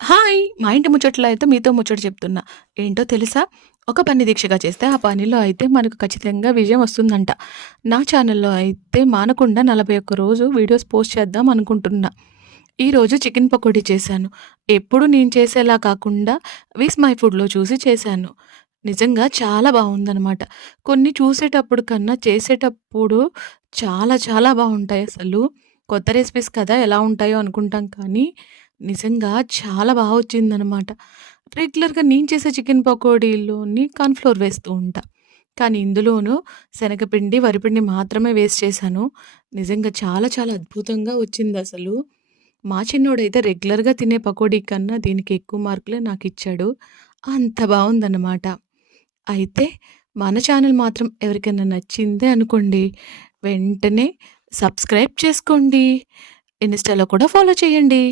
Hi! మా ఇంటి ముచ్చట్లో అయితే మీతో ముచ్చట చెప్తున్నా. ఏంటో తెలుసా? ఒక పని దీక్షగా చేస్తే ఆ పనిలో అయితే మనకు ఖచ్చితంగా విజయం వస్తుందంట. నా ఛానల్‌లో అయితే మానకుండా 41 రోజు వీడియోస్ పోస్ట్ చేద్దాం అనుకుంటున్నా. ఈరోజు చికెన్ పకోడీ చేశాను. ఎప్పుడు నేను చేసేలా కాకుండా విస్ మై ఫుడ్‌లో చూసి చేశాను. నిజంగా చాలా బావుందనమాట. కొన్ని చూసేటప్పుడు కన్నా చేసేటప్పుడు చాలా చాలా బావుంటాయసలు. కొత్త రెసిపీస్ కదా! ఎలా ఉంటాయో అనుకుంటాం కానీ నిజంగా చాలా వచ్చిందనమాట. రెగ్యులర్‌గా నేను చేసే చికెన్ పకోడీలోని కార్న్ ఫ్లోర్ వేస్తూ ఉంటా. కానీ ఇందులోనూ శనగపిండి, వరిపిండి మాత్రమే వేస్ట్ చేశాను. నిజంగా చాలా చాలా అద్భుతంగా వచ్చిందసలు. మా చిన్నోడైతే రెగ్యులర్‌గా తినే పకోడీ కన్నా దీనికి ఎక్కువ మార్కులే నాకిచ్చాడు. అంత బావుందనమాట. అయితే మన ఛానల్ మాత్రం ఎవరికైనా నచ్చిందే అనుకోండి, వెంటనే సబ్స్క్రైబ్ చేసుకోండి. ఇన్‌స్టాలో కూడా ఫాలో చేయండి.